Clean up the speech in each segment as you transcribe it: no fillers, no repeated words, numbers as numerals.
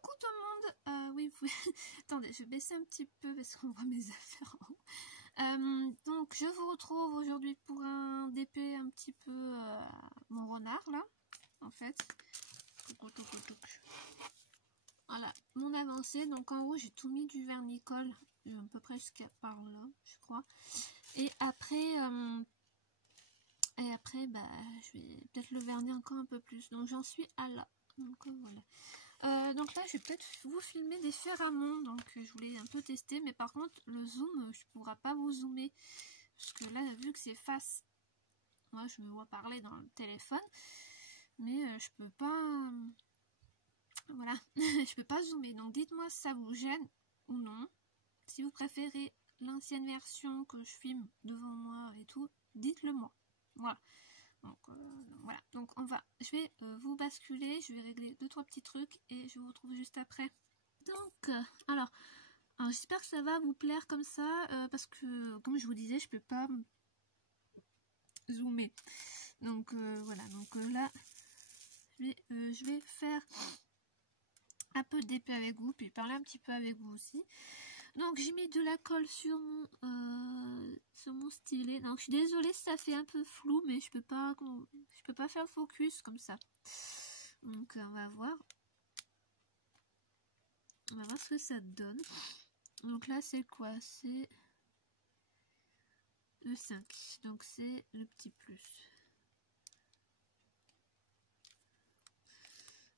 Coucou tout le monde. Oui, vous... Attendez, je vais baisser un petit peu parce qu'on voit mes affaires en haut. Donc, je vous retrouve aujourd'hui pour un DP un petit peu mon renard, là, en fait. Voilà, mon avancée. Donc, en haut, j'ai tout mis du vernicole, à peu près jusqu'à par là, je crois. Et après, bah, je vais peut-être le vernir encore un peu plus. Donc, j'en suis à là. Donc, voilà. Donc là, je vais peut-être vous filmer des ferramons. Donc, je voulais un peu tester. Mais par contre, le zoom, je ne pourrai pas vous zoomer. Parce que là, vu que c'est face, moi, je me vois parler dans le téléphone. Mais je peux pas... voilà, je peux pas zoomer. Donc, dites-moi si ça vous gêne ou non. Si vous préférez l'ancienne version que je filme devant moi et tout, dites-le moi. Voilà. Donc voilà, donc je vais vous basculer, je vais régler 2-3 petits trucs et je vous retrouve juste après. Donc, alors j'espère que ça va vous plaire comme ça, parce que comme je vous disais, je peux pas zoomer. Donc voilà, donc là, je vais faire un peu d'épée avec vous, puis parler un petit peu avec vous aussi. Donc j'ai mis de la colle sur mon stylet. Donc je suis désolée si ça fait un peu flou, mais je peux pas faire le focus comme ça. Donc on va voir ce que ça donne. Donc là c'est quoi? C'est le 5. Donc c'est le petit plus.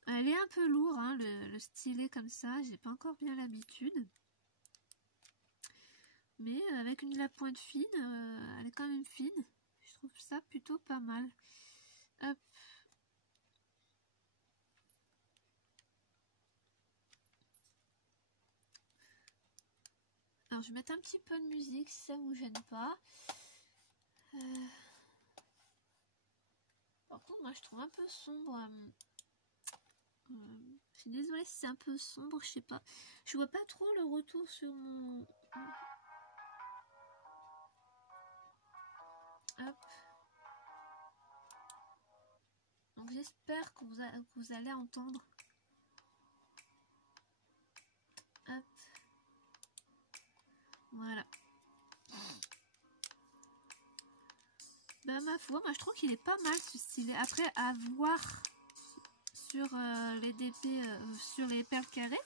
Elle est un peu lourde, hein, le stylet comme ça. J'ai pas encore bien l'habitude. Mais avec la pointe fine, elle est quand même fine. Je trouve ça plutôt pas mal. Hop. Alors je vais mettre un petit peu de musique si ça vous gêne pas. Par contre, moi je trouve un peu sombre. Je suis désolée si c'est un peu sombre, je sais pas. Je vois pas trop le retour sur mon... Hop. Donc j'espère que vous allez entendre. Hop. Voilà. Bah ma foi, moi je trouve qu'il est pas mal ce stylet. Après, à voir sur les DP, sur les perles carrées.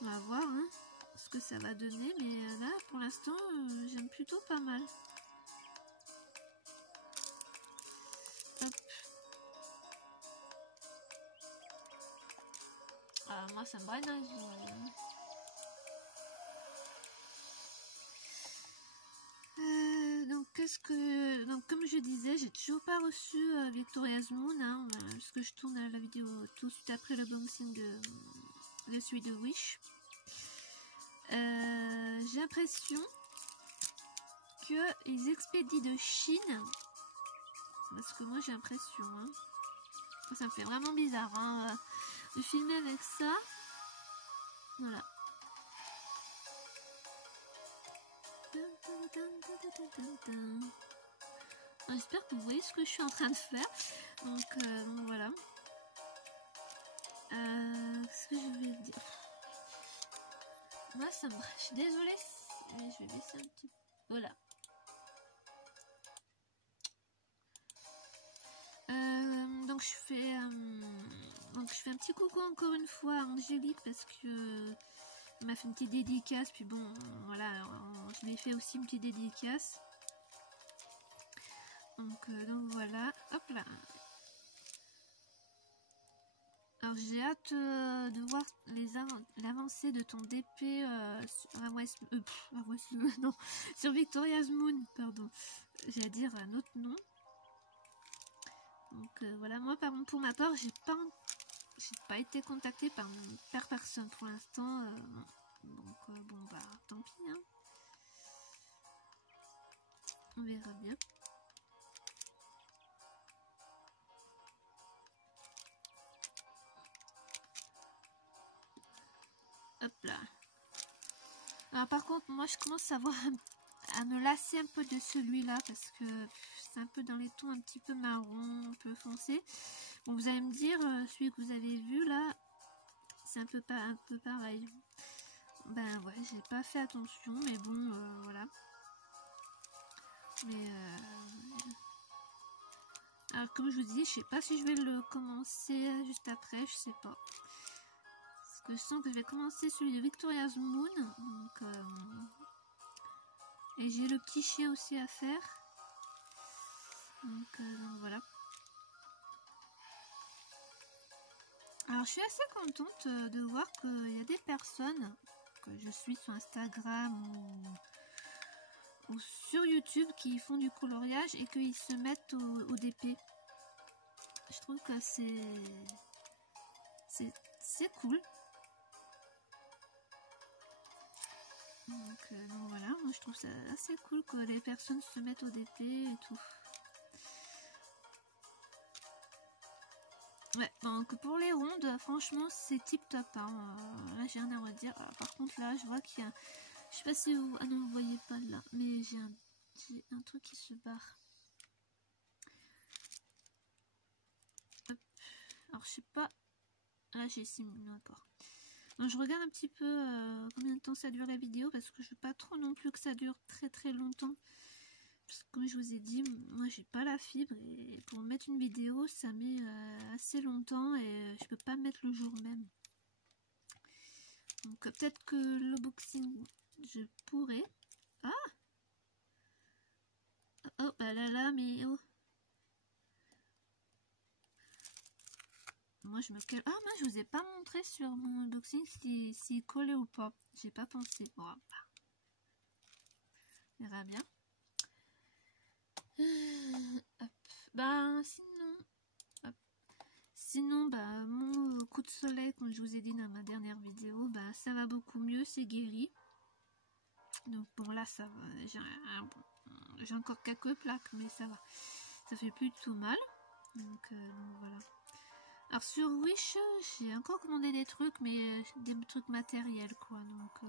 On va voir hein, ce que ça va donner. Mais là, pour l'instant, j'aime plutôt pas mal. Hop. Ah, moi, ça me braille dans les yeux. Donc comme je disais, j'ai toujours pas reçu Victoria's Moon, hein, parce que je tourne la vidéo tout de suite après le unboxing de celui de Wish. J'ai l'impression qu'ils expédient de Chine, parce que moi j'ai l'impression, hein. Ça me fait vraiment bizarre hein, de filmer avec ça. Voilà. J'espère que vous voyez ce que je suis en train de faire. Donc voilà. Ce que je vais dire. Moi ça me... Je suis désolée. Mais je vais baisser un petit peu. Voilà. Donc je fais un petit coucou encore une fois à Angélique parce que elle m'a fait une petite dédicace, puis bon voilà, je lui ai fait aussi une petite dédicace. Donc voilà, hop là. Alors j'ai hâte de voir l'avancée de ton DP non, sur Victoria's Moon, pardon. J'allais dire un autre nom. Donc voilà, moi pour ma part, j'ai pas été contactée par personne pour l'instant. Donc bon bah tant pis hein. On verra bien. Hop là. Alors par contre moi je commence à me lasser un peu de celui-là parce que c'est un peu dans les tons un petit peu marron, un peu foncé. Bon, vous allez me dire, celui que vous avez vu là, c'est un peu pareil. Ben ouais, j'ai pas fait attention, mais bon, voilà. Mais alors comme je vous dis, je sais pas si je vais le commencer juste après, je sais pas. Parce que je sens que je vais commencer celui de Victoria's Moon. Donc, et j'ai le petit chien aussi à faire. Donc voilà. Alors je suis assez contente de voir qu'il y a des personnes que je suis sur Instagram ou sur YouTube qui font du coloriage et qu'ils se mettent au DP. Je trouve que c'est cool. Donc voilà, moi je trouve ça assez cool que les personnes se mettent au DP et tout. Ouais, donc pour les rondes, franchement c'est tip top. Hein. Là j'ai rien à redire. Alors, par contre là je vois qu'il y a... Je sais pas si vous... Ah non vous voyez pas là, mais j'ai un truc qui se barre. Hop. Alors je sais pas... Ah j'ai 6 minutes encore. Donc, je regarde un petit peu combien de temps ça dure la vidéo parce que je veux pas trop non plus que ça dure très longtemps. Parce que comme je vous ai dit, moi j'ai pas la fibre et pour mettre une vidéo ça met assez longtemps et je peux pas mettre le jour même. Donc peut-être que l'unboxing je pourrais. Ah oh bah là mais oh. Moi je me cale. Ah moi je vous ai pas montré sur mon unboxing s'il collait ou pas. J'ai pas pensé. Bon bah. On verra bien. Hop. Ben sinon bah mon coup de soleil comme je vous ai dit dans ma dernière vidéo, bah ça va beaucoup mieux, c'est guéri. Donc bon là ça va, j'ai encore quelques plaques mais ça va, ça fait plus tout mal. Donc voilà. Alors sur Wish j'ai encore commandé des trucs mais des trucs matériels quoi. Donc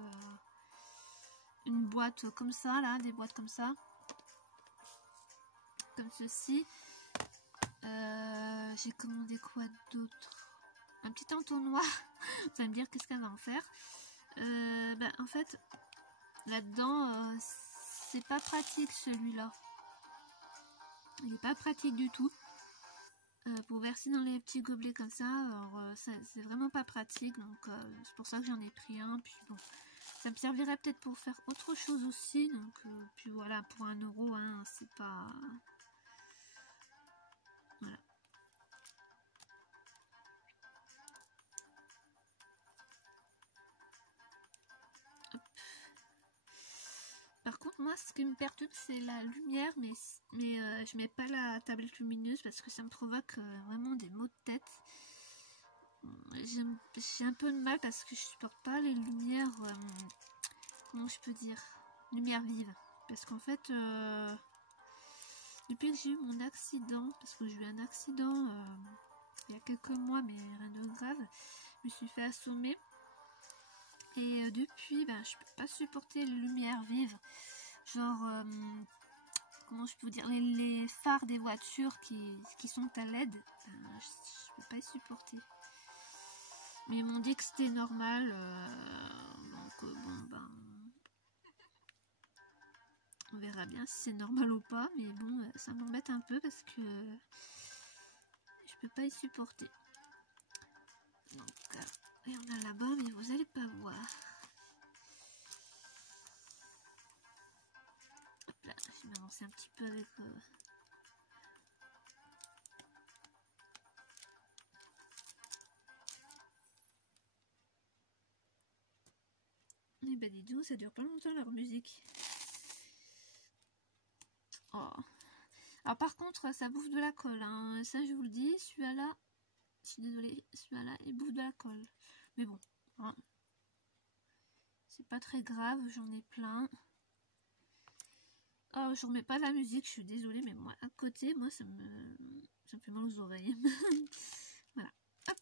une boîte comme ça là, des boîtes comme ça. Comme ceci. J'ai commandé quoi d'autre? Un petit entonnoir. Vous allez me dire qu'est-ce qu'elle va en faire. Ben, en fait, là-dedans, c'est pas pratique celui-là. Il n'est pas pratique du tout. Pour verser dans les petits gobelets comme ça, alors c'est vraiment pas pratique. Donc c'est pour ça que j'en ai pris un. Puis bon, ça me servirait peut-être pour faire autre chose aussi. Donc puis voilà, pour 1 euro, hein, c'est pas... Voilà. Par contre, moi, ce qui me perturbe, c'est la lumière, mais je mets pas la tablette lumineuse parce que ça me provoque vraiment des maux de tête. J'ai un peu de mal parce que je supporte pas les lumières, comment je peux dire, lumière vive. Parce qu'en fait, depuis que j'ai eu mon accident, parce que j'ai eu un accident il y a quelques mois, mais rien de grave, je me suis fait assommer. Et depuis, ben, je peux pas supporter les lumières vives. Genre, comment je peux vous dire, les phares des voitures qui sont à LED, ben, je peux pas les supporter. Mais ils m'ont dit que c'était normal. Donc, bon, ben, on verra bien si c'est normal ou pas. Mais bon, ça m'embête un peu parce que je peux pas y supporter. Donc, il y en a là-bas, mais vous allez pas voir. Hop là, je vais m'avancer un petit peu avec... Eh ben dis donc, ça dure pas longtemps leur musique. Oh. Alors par contre, ça bouffe de la colle, hein. Ça je vous le dis, celui-là, je suis désolée, celui-là, il bouffe de la colle. Mais bon, hein. C'est pas très grave, j'en ai plein. Oh, je remets pas la musique, je suis désolée, mais moi, à côté, moi, ça me fait mal aux oreilles. Voilà, hop.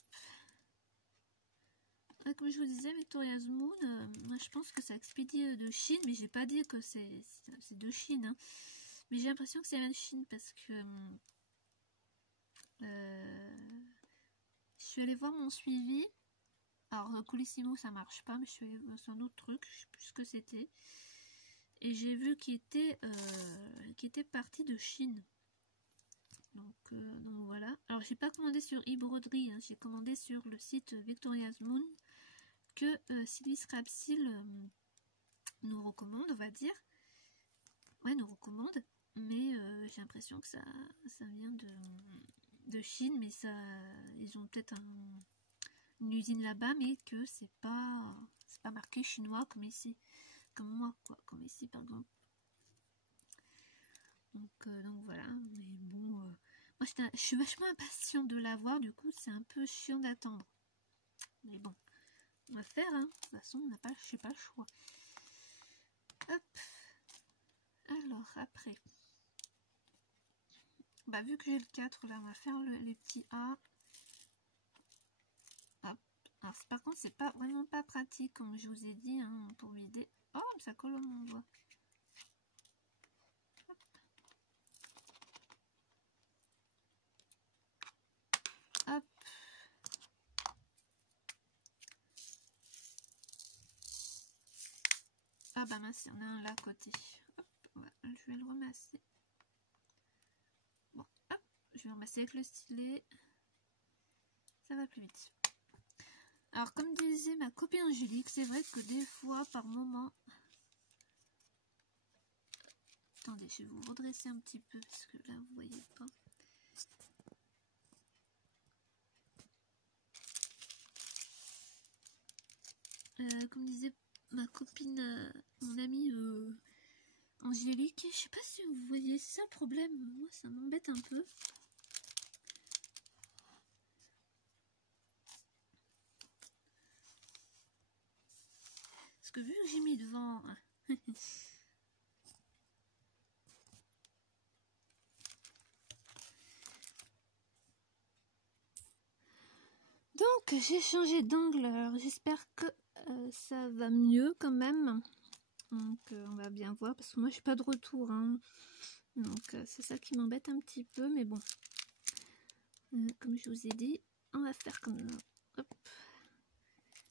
Et comme je vous disais, Victoria's Moon, moi, je pense que ça expédie de Chine, mais j'ai pas dit que c'est de Chine, hein. Mais j'ai l'impression que c'est de Chine parce que Je suis allée voir mon suivi. Alors, Colissimo, ça marche pas, mais je suis allée voir un autre truc, je sais plus ce que c'était. Et j'ai vu qu'il était parti de Chine. Donc voilà. Alors, j'ai pas commandé sur eBroderie, hein, j'ai commandé sur le site Victoria's Moon que Sylvie Scrapsil nous recommande, on va dire. Ouais, nous recommande. Mais j'ai l'impression que ça vient de Chine, mais ça, ils ont peut-être une usine là-bas, mais que c'est pas marqué chinois comme ici, comme moi, quoi, comme ici par exemple. Donc voilà, mais bon, moi je suis vachement impatiente de l'avoir, du coup c'est un peu chiant d'attendre. Mais bon, on va faire, hein. De toute façon, on n'a pas, je sais pas le choix. Hop. Alors après. Bah, vu que j'ai le 4 là, on va faire les petits A. Hop. Alors, par contre, c'est pas vraiment pas pratique, comme je vous ai dit, hein, pour vider. Oh, ça colle à mon doigt. Hop. Hop. Ah bah mince, il y en a un là à côté. Hop, ouais, je vais le remasser. Bon, hop, je vais remasser avec le stylet. Ça va plus vite. Alors, comme disait ma copine Angélique, c'est vrai que des fois, par moment... Attendez, je vais vous redresser un petit peu, parce que là, vous voyez pas. Comme disait ma copine, mon amie Angélique, je sais pas si vous voyez, c'est ça le problème, moi ça m'embête un peu. Parce que vu que j'ai mis devant... Donc j'ai changé d'angle, alors j'espère que ça va mieux quand même. Donc on va bien voir, parce que moi je suis pas de retour, hein. Donc c'est ça qui m'embête un petit peu, mais bon. Comme je vous ai dit, on va faire comme... Hop.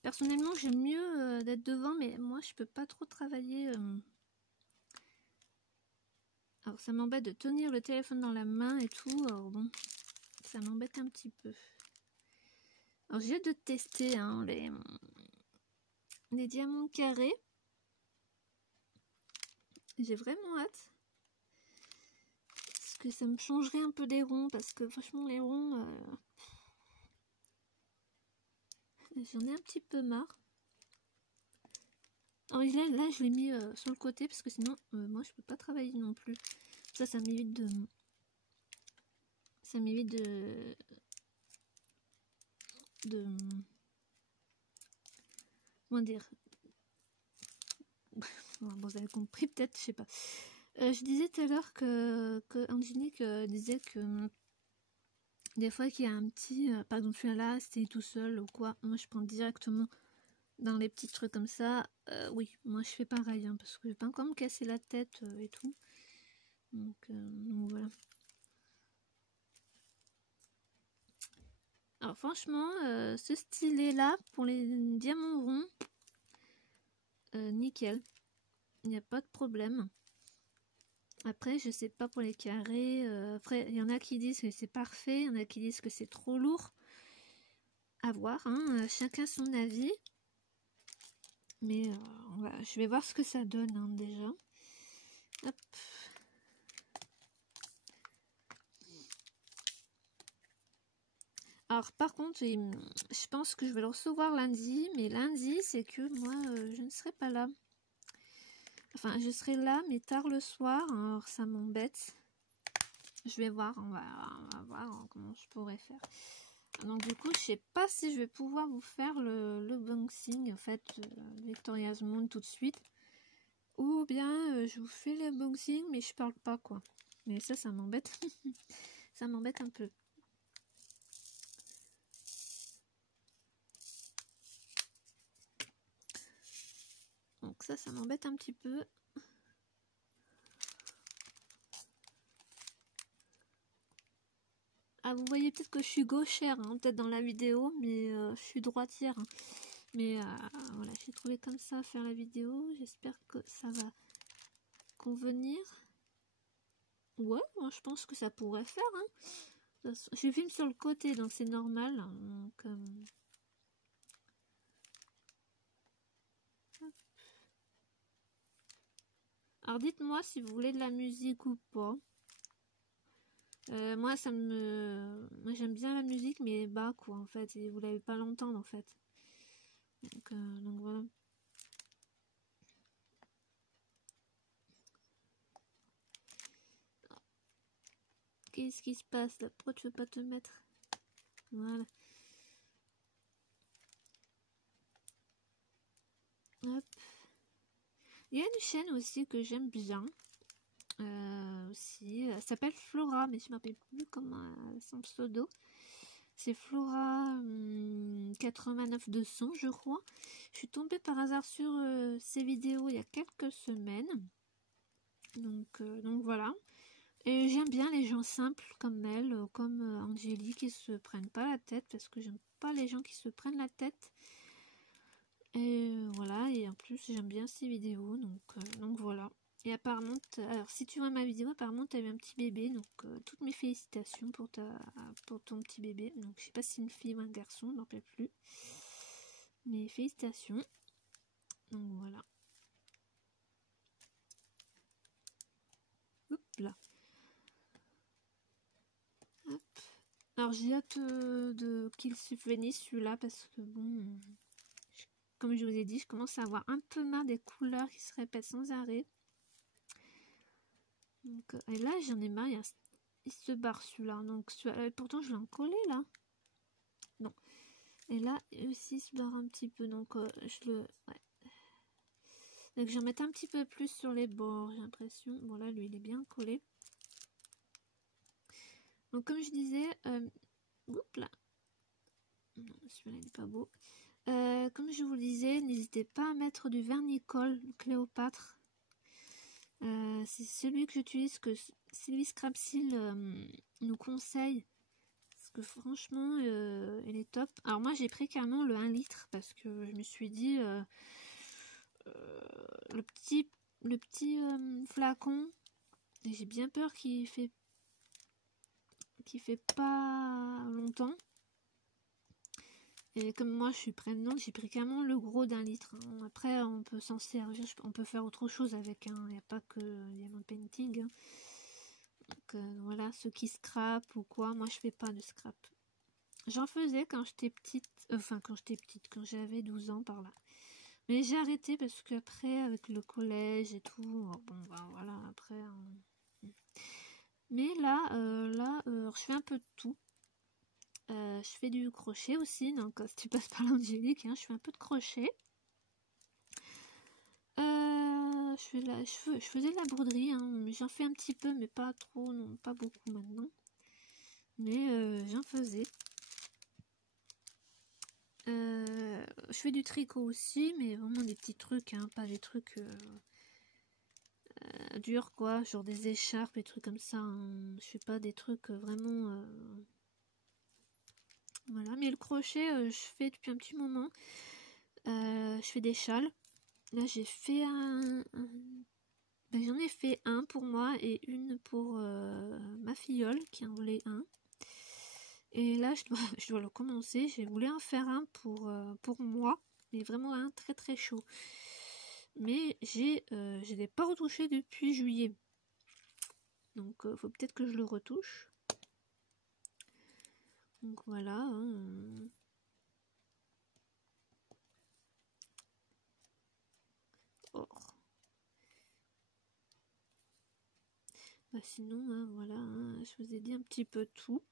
Personnellement j'aime mieux d'être devant, mais moi je peux pas trop travailler... Alors ça m'embête de tenir le téléphone dans la main et tout, alors bon, ça m'embête un petit peu. Alors j'ai hâte de tester hein, les diamants carrés. J'ai vraiment hâte. Parce que ça me changerait un peu des ronds, parce que franchement les ronds, j'en ai un petit peu marre. Alors là je l'ai mis sur le côté, parce que sinon moi je peux pas travailler non plus. Ça m'évite de... Ça m'évite de... Comment dire? Bon, vous avez compris peut-être, je sais pas. Je disais tout à l'heure que Angélique disait que des fois qu'il y a un petit, par exemple celui-là, c'était tout seul ou quoi, moi je prends directement dans les petits trucs comme ça. Oui, moi je fais pareil, hein, parce que je vais pas encore me casser la tête et tout. Donc voilà. Alors franchement, ce stylet-là, pour les diamants ronds, nickel. Il n'y a pas de problème. Après, je sais pas pour les carrés. Après, il y en a qui disent que c'est parfait, il y en a qui disent que c'est trop lourd. À voir, hein, chacun son avis. Mais je vais voir ce que ça donne hein, déjà. Hop. Alors par contre, je pense que je vais le recevoir lundi. Mais lundi, c'est que moi, je ne serai pas là. Enfin, je serai là, mais tard le soir. Alors ça m'embête. Je vais voir, on va voir comment je pourrais faire. Donc du coup, je sais pas si je vais pouvoir vous faire le unboxing en fait Victoria's Moon tout de suite, ou bien je vous fais l'unboxing mais je parle pas quoi. Mais ça m'embête, ça m'embête un peu. Donc ça m'embête un petit peu. Ah, vous voyez peut-être que je suis gauchère, hein, peut-être dans la vidéo, mais je suis droitière. Hein. Mais voilà, j'ai trouvé comme ça faire la vidéo. J'espère que ça va convenir. Ouais, moi je pense que ça pourrait faire. Hein. Je filme sur le côté, donc c'est normal. Donc, alors dites-moi si vous voulez de la musique ou pas. Moi j'aime bien la musique, mais bas quoi en fait. Et vous l'avez pas l'entendre en fait. Donc voilà. Qu'est-ce qui se passe là? Pourquoi tu veux pas te mettre? Voilà. Hop. Il y a une chaîne aussi que j'aime bien. Aussi, elle s'appelle Flora, mais je ne me rappelle plus comment son pseudo. C'est Flora 89200, je crois. Je suis tombée par hasard sur ses vidéos il y a quelques semaines. Donc voilà. Et j'aime bien les gens simples comme elle, comme Angélique, qui se prennent pas la tête, parce que j'aime pas les gens qui se prennent la tête. Et voilà, et en plus j'aime bien ces vidéos, donc voilà. Et apparemment, alors si tu vois ma vidéo, apparemment tu avais un petit bébé, donc toutes mes félicitations pour ton petit bébé. Donc je sais pas si c'est une fille ou un garçon, je m'en rappelle plus. Mais félicitations. Donc voilà. Hop là. Hop. Alors j'ai hâte qu'il se finisse celui-là parce que bon, comme je vous ai dit, je commence à avoir un peu marre des couleurs qui se répètent sans arrêt. Donc, et là j'en ai marre, il se barre celui-là. Donc pourtant je l'ai encollé là. Non. Et là aussi il se barre un petit peu. Donc je le. Ouais. Donc j'en mets un petit peu plus sur les bords, j'ai l'impression. Bon là lui il est bien collé. Donc comme je disais, oups là. Non, celui-là il n'est pas beau. Comme je vous le disais, n'hésitez pas à mettre du vernis-colle Cléopâtre. C'est celui que j'utilise, que Sylvie Scrapsil nous conseille. Parce que franchement, il est top. Alors moi j'ai pris carrément le 1 litre parce que je me suis dit le petit flacon, j'ai bien peur qu'il fait pas longtemps. Et comme moi je suis prévenante, j'ai pris carrément le gros d'1 litre. Hein. Après on peut s'en servir, on peut faire autre chose avec. Il n'y a pas que diamond painting. Hein. Donc voilà, ceux qui scrapent ou quoi, moi je fais pas de scrap. J'en faisais quand j'étais petite, quand j'avais 12 ans par là. Mais j'ai arrêté parce qu'après avec le collège et tout, bon ben voilà, après. Mais là, je fais un peu de tout. Je fais du crochet aussi, donc si tu passes par l'Angélique, hein, je fais un peu de crochet. Je faisais de la broderie, hein, j'en fais un petit peu, mais pas trop, non, pas beaucoup maintenant. Mais j'en faisais. Je fais du tricot aussi, mais vraiment des petits trucs, hein, pas des trucs durs quoi, genre des écharpes et trucs comme ça. Hein. Je fais pas des trucs vraiment. Voilà, mais le crochet, je fais depuis un petit moment. Je fais des châles. Là, j'ai fait j'en ai fait un pour moi et une pour ma filleule qui en voulait un. Et là, je dois le commencer. J'ai voulu en faire un pour moi, mais vraiment un très très chaud. Mais je l'ai pas retouché depuis juillet. Donc, faut peut-être que je le retouche. Donc voilà. Hein. Oh. Bah sinon, hein, voilà, hein, je vous ai dit un petit peu tout.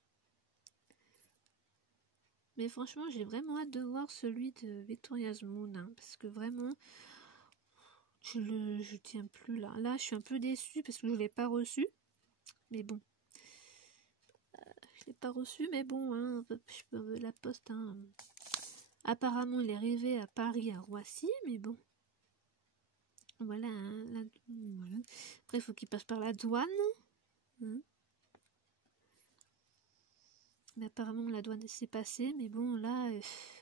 Mais franchement, j'ai vraiment hâte de voir celui de Victoria's Moon, hein, parce que vraiment, je tiens plus là. Là, je suis un peu déçue parce que je ne l'ai pas reçu. Mais bon. Je l'ai pas reçu, mais bon, hein, la poste, hein. Apparemment, il est arrivé à Paris, à Roissy, mais bon. Voilà, hein, voilà. Après, il faut qu'il passe par la douane. Hein. Mais apparemment la douane s'est passée, mais bon là,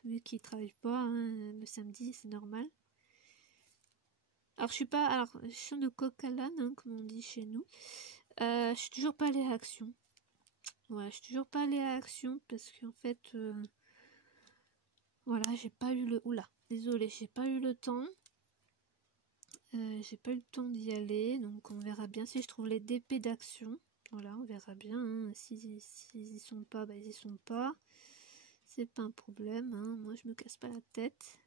vu qu'ils travaillent pas hein, le samedi, c'est normal. Alors je suis de coq à l'âne, hein, comme on dit chez nous. Je suis toujours pas allée à Action. Ouais, je suis toujours pas allée à Action parce qu'en fait, voilà, j'ai pas eu le... Oula, désolée, j'ai pas eu le temps. J'ai pas eu le temps d'y aller, donc on verra bien si je trouve les DP d'Action. Voilà, on verra bien. Hein. S'ils y sont pas, bah ils y sont pas. C'est pas un problème. Hein. Moi, je me casse pas la tête.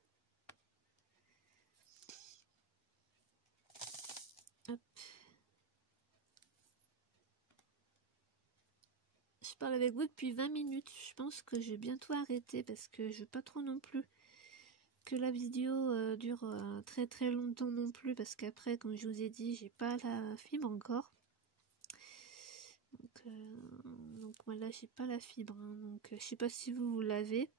Hop. Je parle avec vous depuis 20 minutes. Je pense que je vais bientôt arrêter parce que je veux pas trop non plus que la vidéo dure très très longtemps non plus parce qu'après, comme je vous ai dit, j'ai pas la fibre encore. Donc voilà, j'ai pas la fibre. Hein. Donc je sais pas si vous l'avez.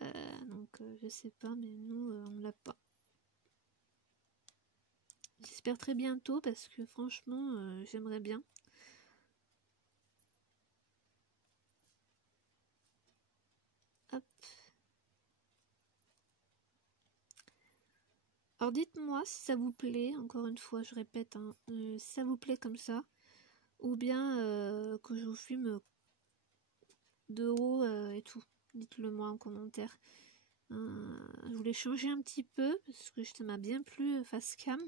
Je sais pas, mais nous on l'a pas. J'espère très bientôt parce que franchement j'aimerais bien. Hop. Alors dites-moi si ça vous plaît, encore une fois je répète, hein, si ça vous plaît comme ça, ou bien que je vous filme de haut et tout. Dites-le moi en commentaire. Je voulais changer un petit peu parce que ça m'a bien plu face cam.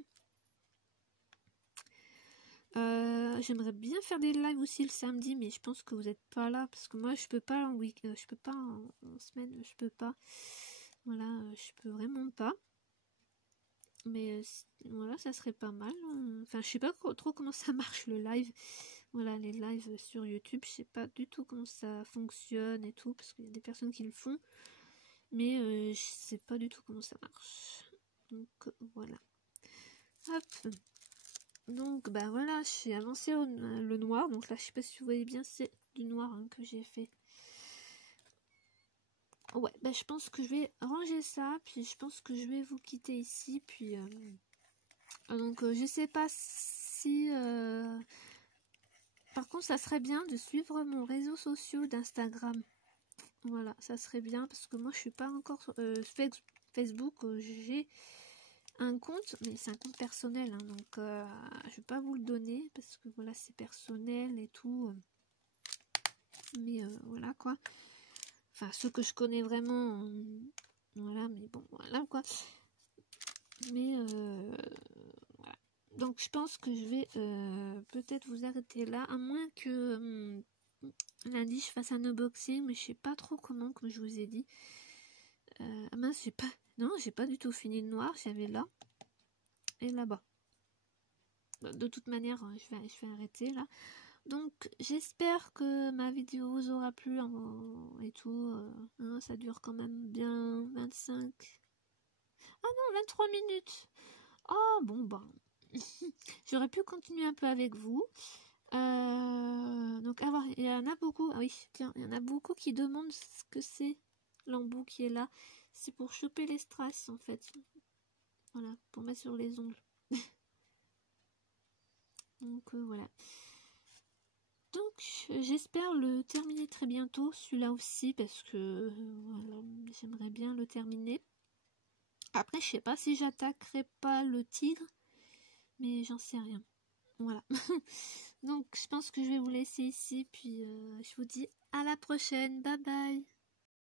J'aimerais bien faire des lives aussi le samedi, mais je pense que vous n'êtes pas là parce que moi je peux pas en week, je peux pas en semaine, je peux pas. Voilà, je peux vraiment pas. Mais voilà, ça serait pas mal. Enfin, je sais pas trop comment ça marche le live. Voilà, les lives sur YouTube, je sais pas du tout comment ça fonctionne et tout, parce qu'il y a des personnes qui le font. Mais je sais pas du tout comment ça marche. Donc voilà. Hop. Donc bah voilà, j'ai avancé le noir. Donc là, je sais pas si vous voyez bien, c'est du noir hein, que j'ai fait. Ouais, bah je pense que je vais ranger ça, puis je pense que je vais vous quitter ici, puis donc je sais pas si par contre ça serait bien de suivre mon réseau social d'Instagram. Voilà, ça serait bien parce que moi je suis pas encore Facebook, j'ai un compte, mais c'est un compte personnel, hein, donc je vais pas vous le donner parce que voilà c'est personnel et tout. Mais voilà quoi. Enfin ceux que je connais vraiment, voilà, mais bon voilà quoi. Mais voilà. Donc je pense que je vais peut-être vous arrêter là, à moins que lundi je fasse un unboxing, mais je sais pas trop comment, comme je vous ai dit. Mince, j'ai pas du tout fini le noir, j'avais là et là-bas. De toute manière, je vais arrêter là. Donc j'espère que ma vidéo vous aura plu et tout. Hein, ça dure quand même bien 25. Ah non, 23 minutes. Oh bon bah. J'aurais pu continuer un peu avec vous. Donc il y en a beaucoup. Ah oui, tiens, il y en a beaucoup qui demandent ce que c'est l'embout qui est là. C'est pour choper les strass en fait. Voilà, pour mettre sur les ongles. Donc voilà. Donc j'espère le terminer très bientôt, celui-là aussi, parce que voilà, j'aimerais bien le terminer. Après, je sais pas si j'attaquerai pas le tigre, mais j'en sais rien. Voilà. Donc je pense que je vais vous laisser ici, puis je vous dis à la prochaine. Bye bye.